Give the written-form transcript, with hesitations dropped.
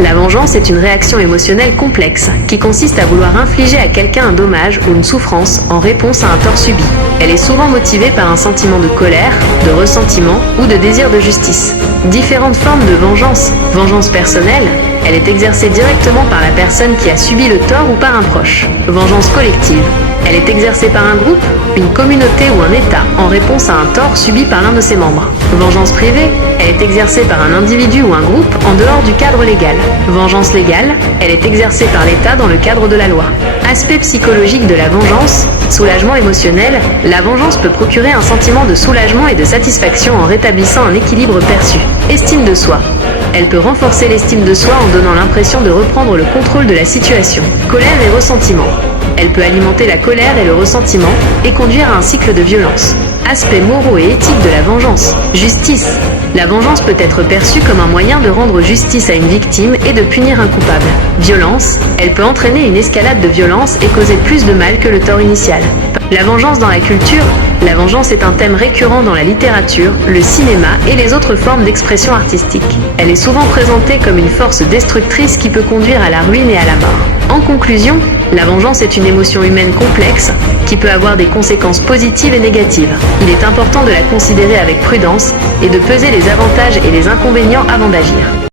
La vengeance est une réaction émotionnelle complexe qui consiste à vouloir infliger à quelqu'un un dommage ou une souffrance en réponse à un tort subi. Elle est souvent motivée par un sentiment de colère, de ressentiment ou de désir de justice. Différentes formes de vengeance. Vengeance personnelle, elle est exercée directement par la personne qui a subi le tort ou par un proche. Vengeance collective, elle est exercée par un groupe, une communauté ou un État en réponse à un tort subi par l'un de ses membres. Vengeance privée, elle est exercée par un individu ou un groupe en dehors du cadre légal. Vengeance légale, elle est exercée par l'État dans le cadre de la loi. Aspect psychologique de la vengeance, soulagement émotionnel, la vengeance peut procurer un sentiment de soulagement et de satisfaction en rétablissant un équilibre perçu. Estime de soi. Elle peut renforcer l'estime de soi en donnant l'impression de reprendre le contrôle de la situation. Colère et ressentiment. Elle peut alimenter la colère et le ressentiment et conduire à un cycle de violence. Aspects moraux et éthiques de la vengeance. Justice. La vengeance peut être perçue comme un moyen de rendre justice à une victime et de punir un coupable. Violence. Elle peut entraîner une escalade de violence et causer plus de mal que le tort initial. La vengeance dans la culture. La vengeance est un thème récurrent dans la littérature, le cinéma et les autres formes d'expression artistique. Elle est souvent présentée comme une force destructrice qui peut conduire à la ruine et à la mort. En conclusion, la vengeance est une émotion humaine complexe qui peut avoir des conséquences positives et négatives. Il est important de la considérer avec prudence et de peser les avantages et les inconvénients avant d'agir.